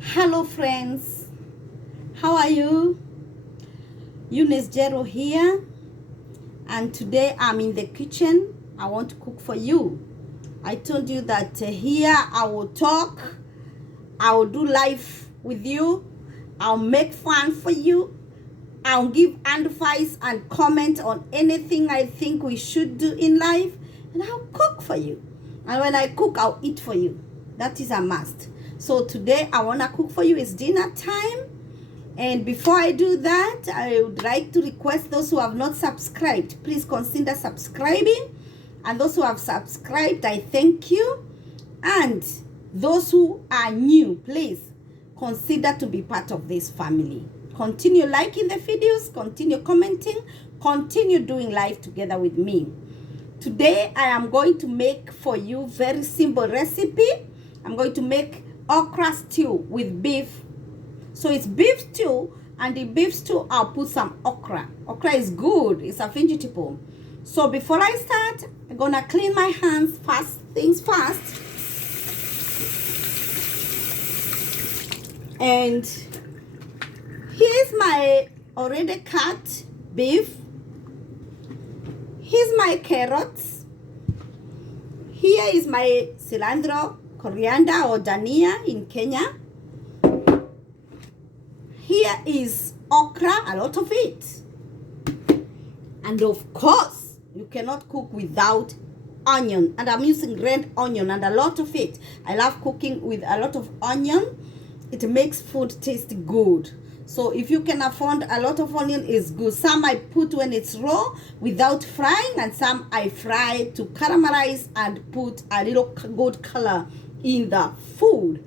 Hello friends, how are you? Eunice Jero here, and today I'm in the kitchen. I want to cook for you. I told you that here I will talk, I will do life with you, I'll make fun for you, I'll give advice and comment on anything I think we should do in life, and I'll cook for you. And when I cook, I'll eat for you. That is a must. So today I want to cook for you. It's dinner time. And before I do that, I would like to request those who have not subscribed, please consider subscribing. And those who have subscribed, I thank you. And those who are new, please consider to be part of this family. Continue liking the videos, continue commenting, continue doing life together with me. Today, I am going to make for you very simple recipe. I'm going to make okra stew with beef. So it's beef stew, and the beef stew, I'll put some okra. Okra is good, it's a vegetable. So before I start, I'm gonna clean my hands first things first. And here's my already cut beef. Here's my carrots. Here is my cilantro, coriander or dania in Kenya. Here is okra, a lot of it. And of course, you cannot cook without onion. And I'm using red onion and a lot of it. I love cooking with a lot of onion. It makes food taste good. So if you can afford a lot of onion, is good. Some I put when it's raw without frying, and some I fry to caramelize and put a little good color in the food.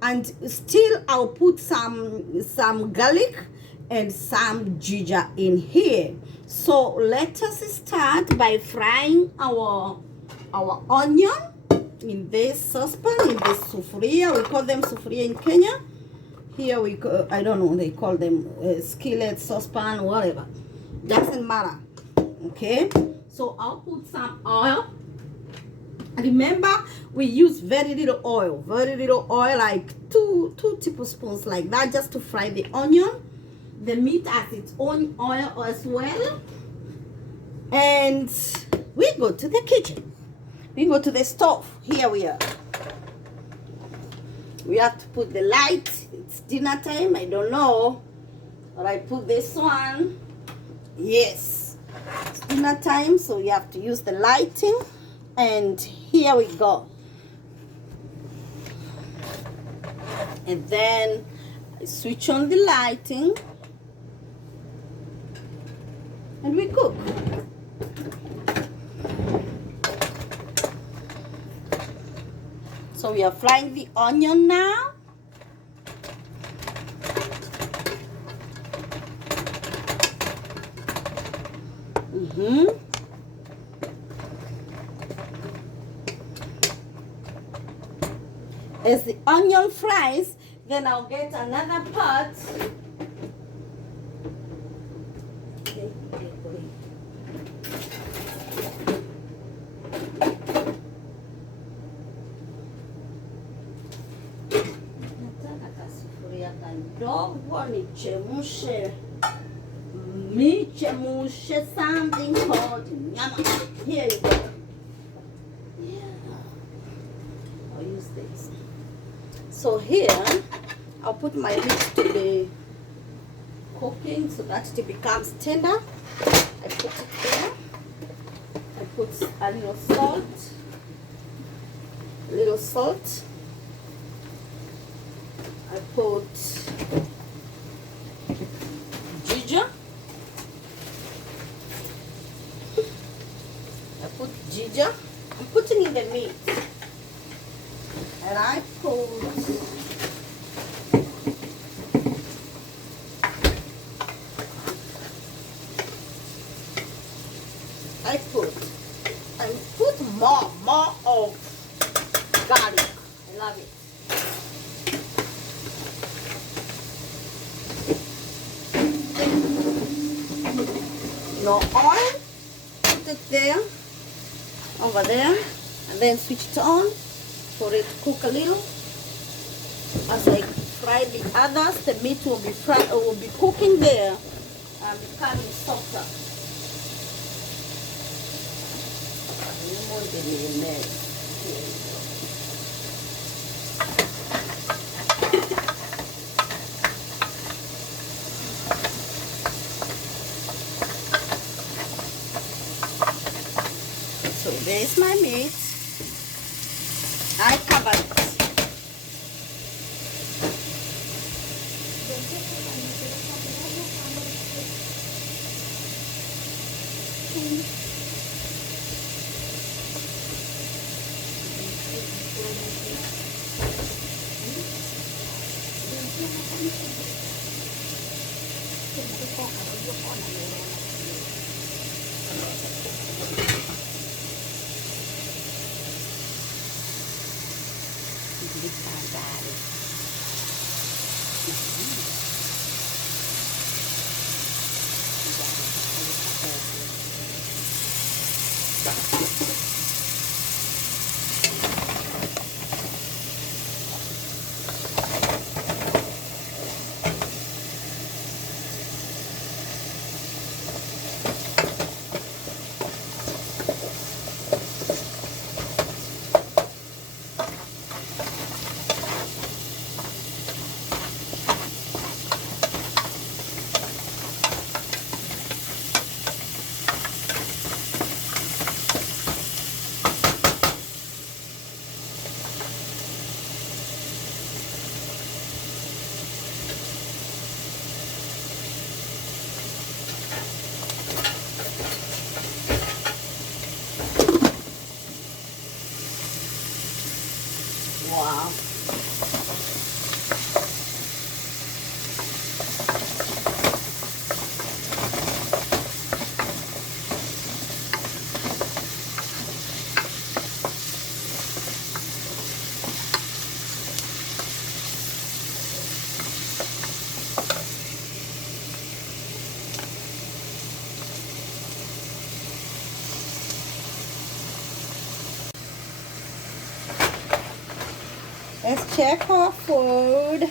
And still I'll put some garlic and some ginger in here. So let us start by frying our onion in this saucepan, in this sufuria. We call them sufuria in Kenya. Here we call, I don't know, they call them skillet, saucepan, whatever. Doesn't matter. Okay, so I'll put some oil. Remember, we use very little oil, like two tablespoons like that, just to fry the onion. The meat has its own oil as well. And we go to the kitchen. We go to the stove. Here we are. We have to put the light. It's dinner time. I don't know, but I put this one. Yes, it's dinner time, so you have to use the lighting. And here we go. And then I switch on the lighting and we cook. So we are frying the onion now. As the onion fries, then I'll get another pot. Kadogo nichemushe something called nyama. Here you go. Yeah, I'll use this. So here, I'll put my meat to the cooking so that it becomes tender. I put it there. I put a little salt. I put ginger. I'm putting in the meat. And I put more of garlic. I love it. No oil. Put it there, over there, and then switch it on for it to cook a little as I fry while the others, the meat will be cooking there and becoming softer. So there's my meat. I covered it. Wow. Let's check our food.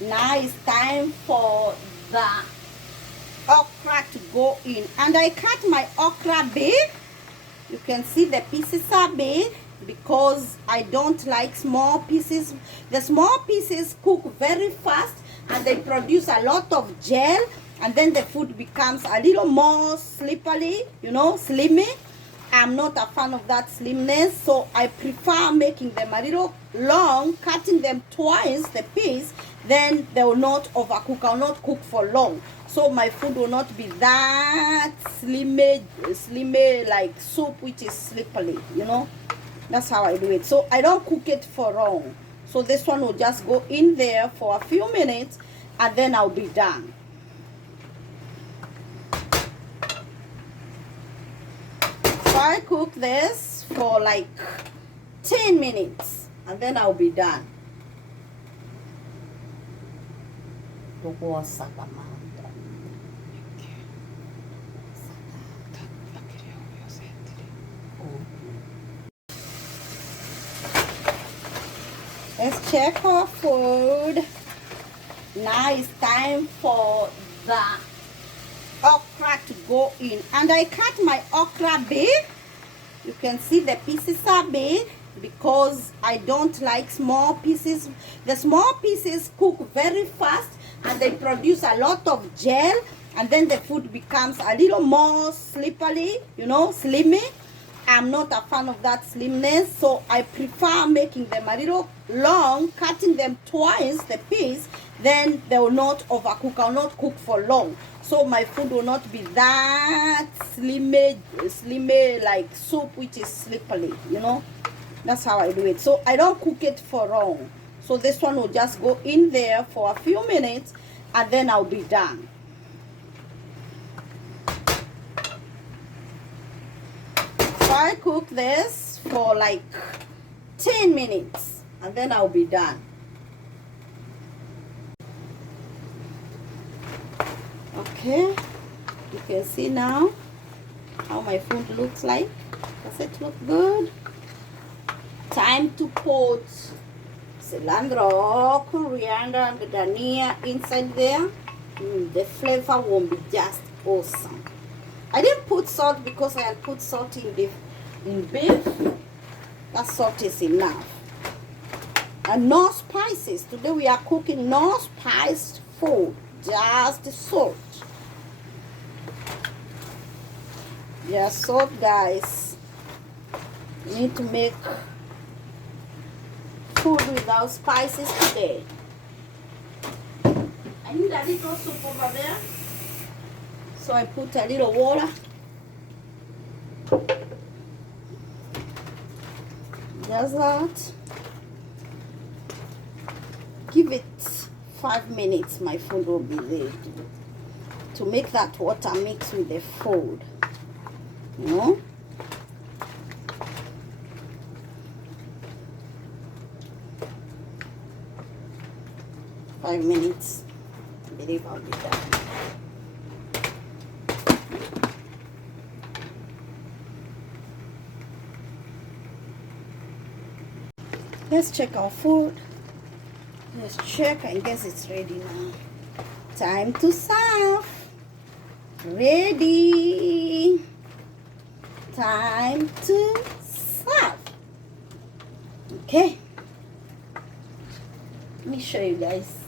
Now it's time for the okra to go in. And I cut my okra big. You can see the pieces are big because I don't like small pieces. The small pieces cook very fast and they produce a lot of gel, and then the food becomes a little more slippery, you know, slimy. I'm not a fan of that slimness, so I prefer making them a little long, cutting them twice the piece, then they will not overcook. I will not cook for long, so my food will not be that slimy like soup which is slippery, you know. That's how I do it. So I don't cook it for long. So this one will just go in there for a few minutes and then I'll be done. So I cook this for like 10 minutes and then I'll be done. Let's check our food. Now it's time for the okra to go in. And I cut my okra big. You can see the pieces are big because I don't like small pieces. The small pieces cook very fast and they produce a lot of gel, and then the food becomes a little more slippery, you know, slimy. I'm not a fan of that slimness, so I prefer making them a little long, cutting them twice the piece, then they will not overcook. I will not cook for long, so my food will not be that slimy like soup which is slippery, you know. That's how I do it. So I don't cook it for long. So this one will just go in there for a few minutes and then I'll be done. So I cook this for like 10 minutes and then I'll be done. Okay, you can see now how my food looks like. Does it look good? Time to put cilantro, coriander, and dania inside there. The flavor won't be just awesome. I didn't put salt because I had put salt in beef. That salt is enough. And no spices. Today we are cooking no spiced food, just salt. Just salt, guys. We need to make food without spices today. I need a little soup over there, so I put a little water. Just that. Give it 5 minutes, my food will be ready. To make that water mix with the food. You know? Five minutes. I believe I'll be done. Let's check our food. Let's check. I guess it's ready now. Time to serve. Ready. Time to serve. Okay. Let me show you guys.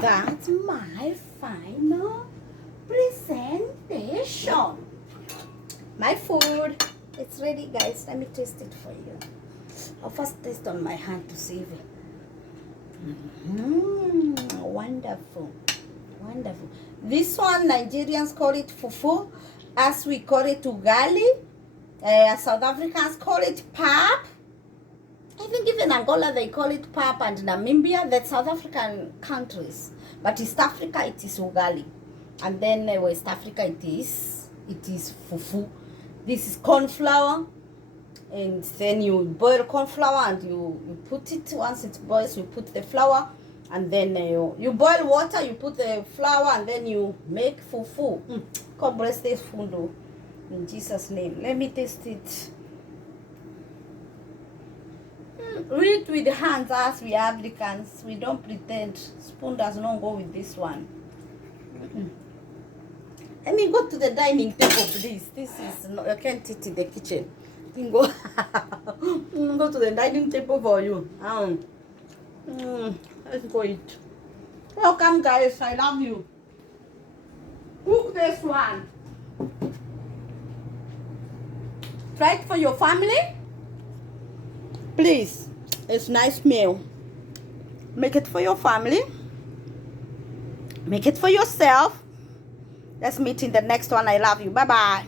That's my final presentation. My food, it's ready, guys. Let me taste it for you. I'll first taste on my hand to see if it. Wonderful, wonderful. This one, Nigerians call it fufu, as we call it ugali. South Africans call it pap. I think even Angola they call it pap, and Namibia, that's South African countries. But East Africa it is ugali, and then West Africa it is fufu. This is corn flour, and then you boil corn flour and you put it. Once it boils, you put the flour, and then you boil water. You put the flour, and then you make fufu. God bless this food, in Jesus' name. Let me taste it. Read with the hands as we Africans. We don't pretend. Spoon does not go with this one. Let me go to the dining table, please. This is not, I can't eat in the kitchen. Go, go to the dining table for you. Let's go eat. Welcome, guys. I love you. Cook this one. Try it for your family. Please, it's a nice meal. Make it for your family. Make it for yourself. Let's meet in the next one. I love you. Bye-bye.